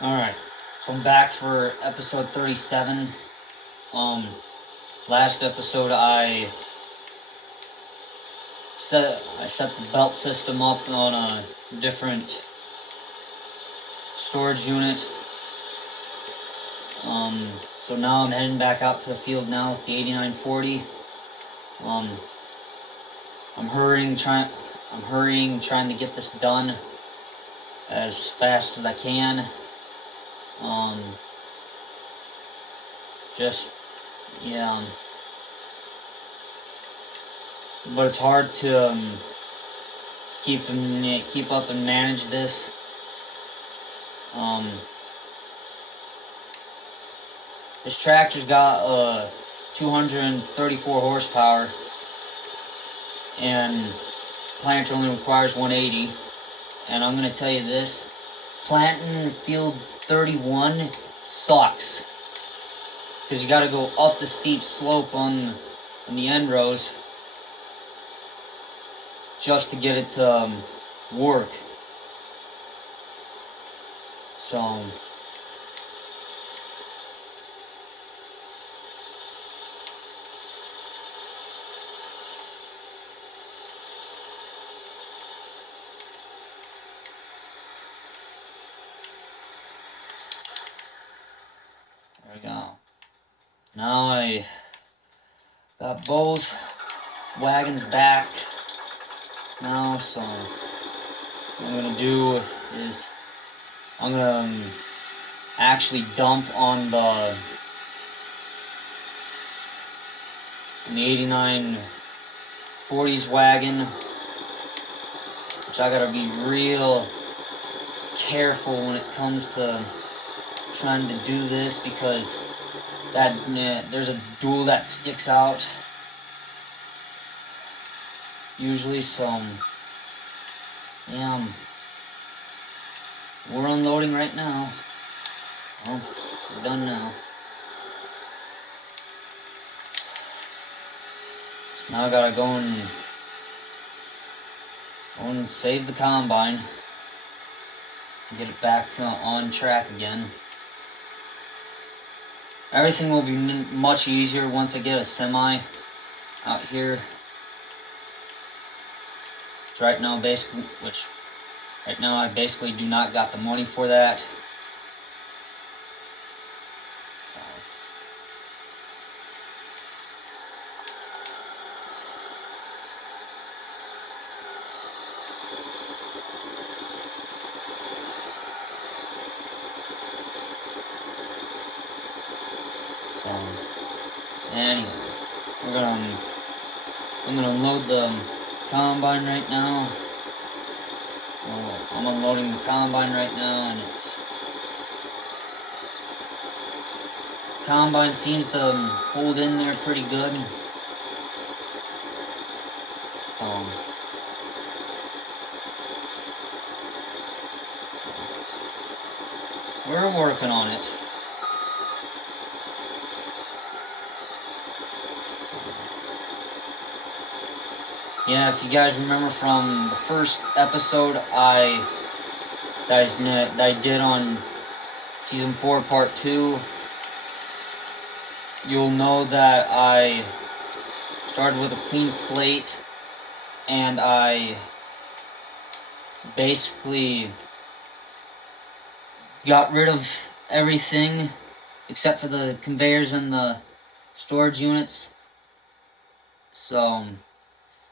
Alright, so I'm back for episode 37. Last episode I set the belt system up on a different storage unit. So now I'm heading back out to the field now with the 8940. I'm hurrying trying to get this done as fast as I can. Just yeah. But it's hard to keep up and manage this. This tractor's got 234 horsepower, and planter only requires 180. And I'm gonna tell you this: planting field 31 sucks, because you got to go up the steep slope on the end rows just to get it to work. So there we go. Now I got both wagons back now, so what I'm gonna do is I'm gonna actually dump on the 8940's wagon, which I gotta be real careful when it comes to trying to do this, because there's a dual that sticks out usually. So yeah, we're unloading right now. Well, we're done now. So now I gotta go and save the combine and get it back on track again. Everything will be much easier once I get a semi out here. Right now I basically do not got the money for that. So anyway, I'm gonna unload the combine right now. Well, I'm unloading the combine right now, and combine seems to hold in there pretty good. So we're working on it. Yeah, if you guys remember from the first episode that I did on Season 4 Part 2, you'll know that I started with a clean slate, and I basically got rid of everything except for the conveyors and the storage units. So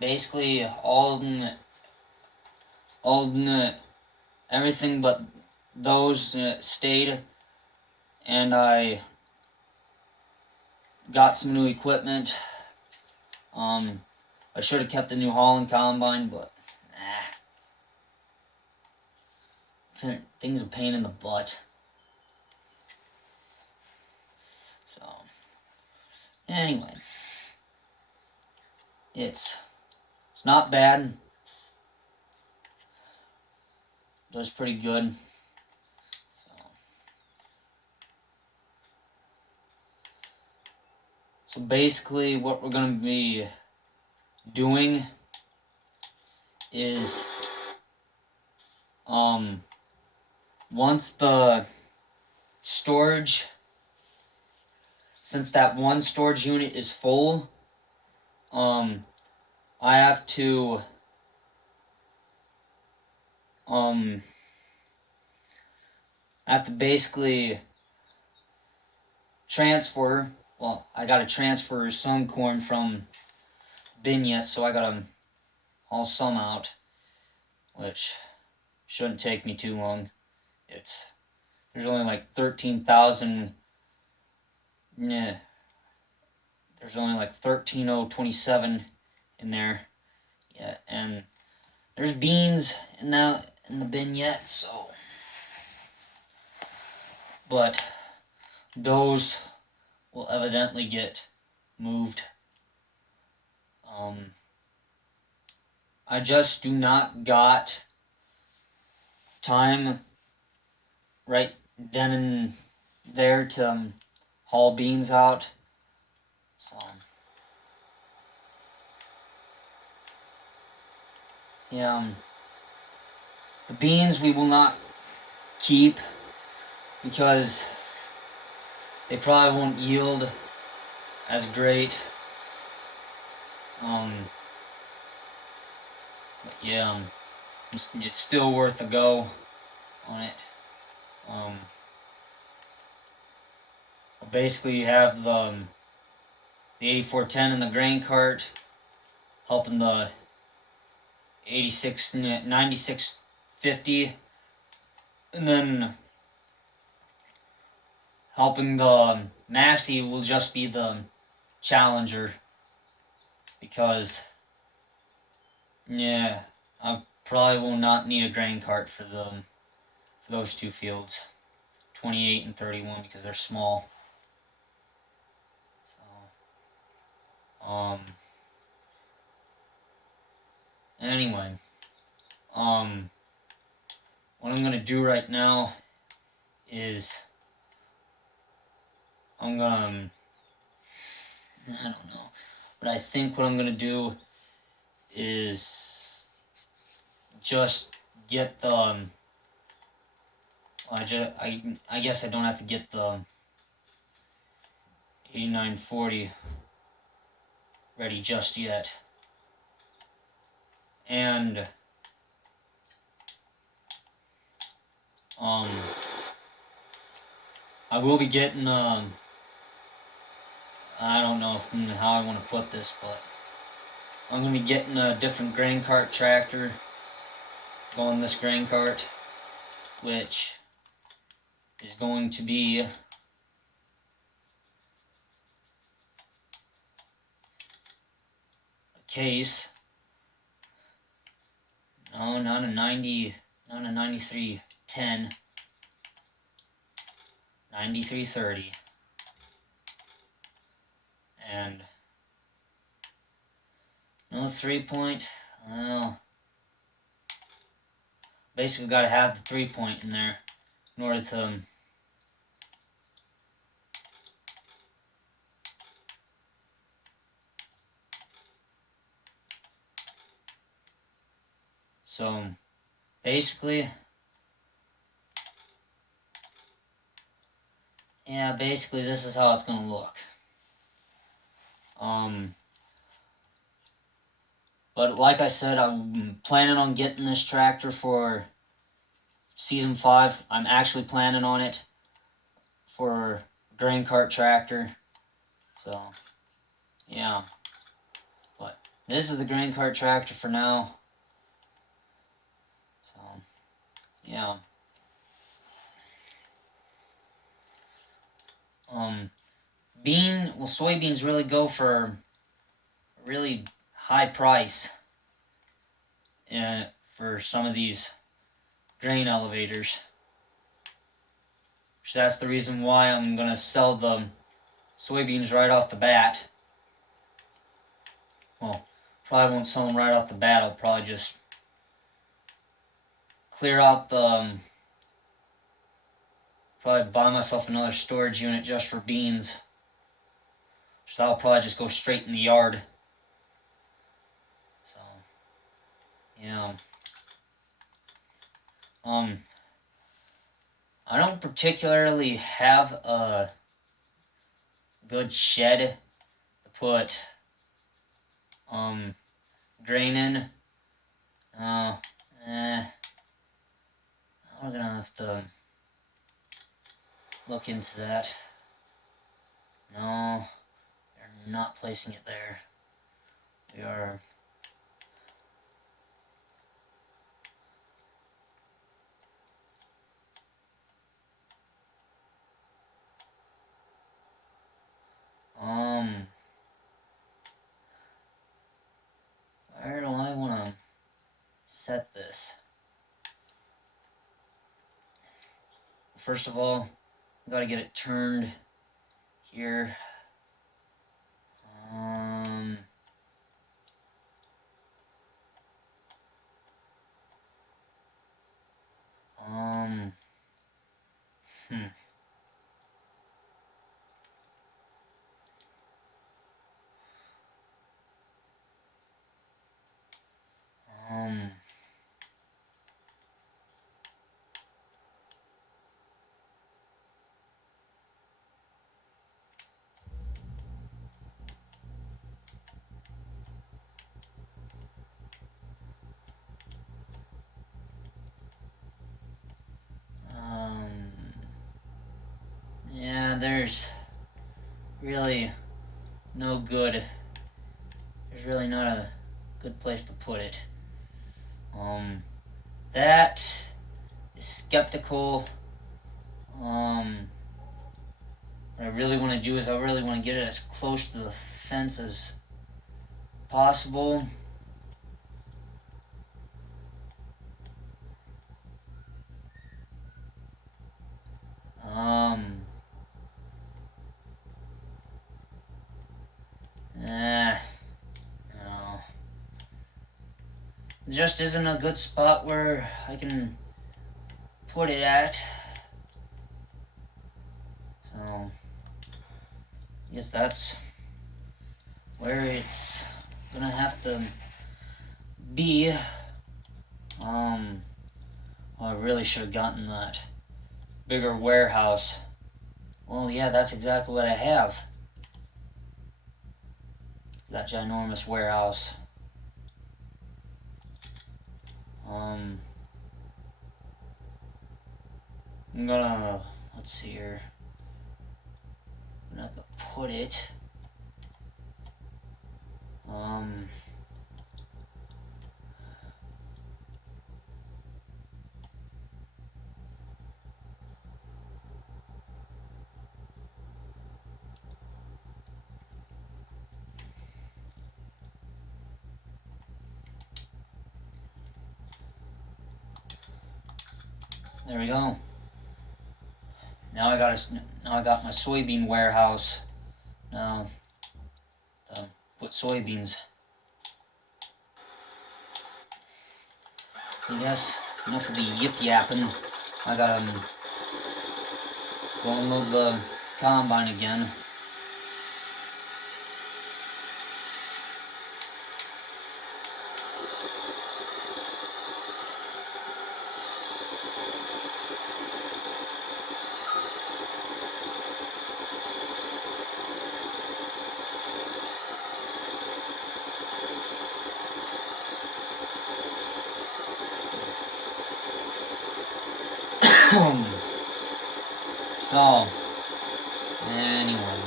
basically everything but those stayed, and I got some new equipment. I should have kept the New Holland combine, but things a pain in the butt. So anyway, it's not bad. Does pretty good. So basically what we're going to be doing is once the storage, since that one storage unit is full, I have to basically transfer. Well, I gotta transfer some corn from bin yet, so I gotta haul some out, which shouldn't take me too long. There's only like 13,000. Yeah, there's only like 13,027 in there. Yeah, and there's beans in the bin yet, so. But those will evidently get moved. I just do not got time right then and there to haul beans out. So yeah, the beans we will not keep because they probably won't yield as great. But yeah, it's still worth a go on it. Basically, you have the 8410 in the grain cart helping the 9650, and then helping the Massey will just be the Challenger, because yeah, I probably will not need a grain cart for those two fields, 28 and 31, because they're small. So, anyway, what I'm gonna do right now is I don't know, but I think what I'm gonna do is just get the I guess I don't have to get the 8940 ready just yet. And I will be getting I don't know how I want to put this, but I'm gonna be getting a different grain cart tractor, going this grain cart, which is going to be a case. No, not a 9310, 9330, and no 3-point. Well, basically got to have the 3-point in there in order to so basically, yeah, basically this is how it's gonna look. But like I said, I'm planning on getting this tractor for season 5. I'm actually planning on it for grain cart tractor. So yeah, but this is the grain cart tractor for now. So yeah. Soybeans really go for a really high price for some of these grain elevators. So that's the reason why I'm gonna sell the soybeans right off the bat. Well, probably won't sell them right off the bat. I'll probably just clear out probably buy myself another storage unit just for beans. So I'll probably just go straight in the yard. So, yeah. I don't particularly have a good shed to put grain in. We're gonna have to look into that. No, they're not placing it there. We are where do I want to set this? First of all, I gotta get it turned here. Hmm. Yeah, there's really no good. There's really not a good place to put it. That is skeptical. What I really want to do is I really want to get it as close to the fence as possible. No. It just isn't a good spot where I can put it at. So, I guess that's where it's gonna have to be. I really should have gotten that bigger warehouse. Well, yeah, that's exactly what I have. That ginormous warehouse. I'm gonna, let's see here. I'm gonna have to put it. There we go. Now I got my soybean warehouse. Now, put soybeans. I guess enough of the yip yapping. I gotta go unload the combine again. So, anyway.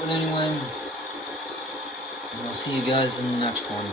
But anyway, I'll see you guys in the next one.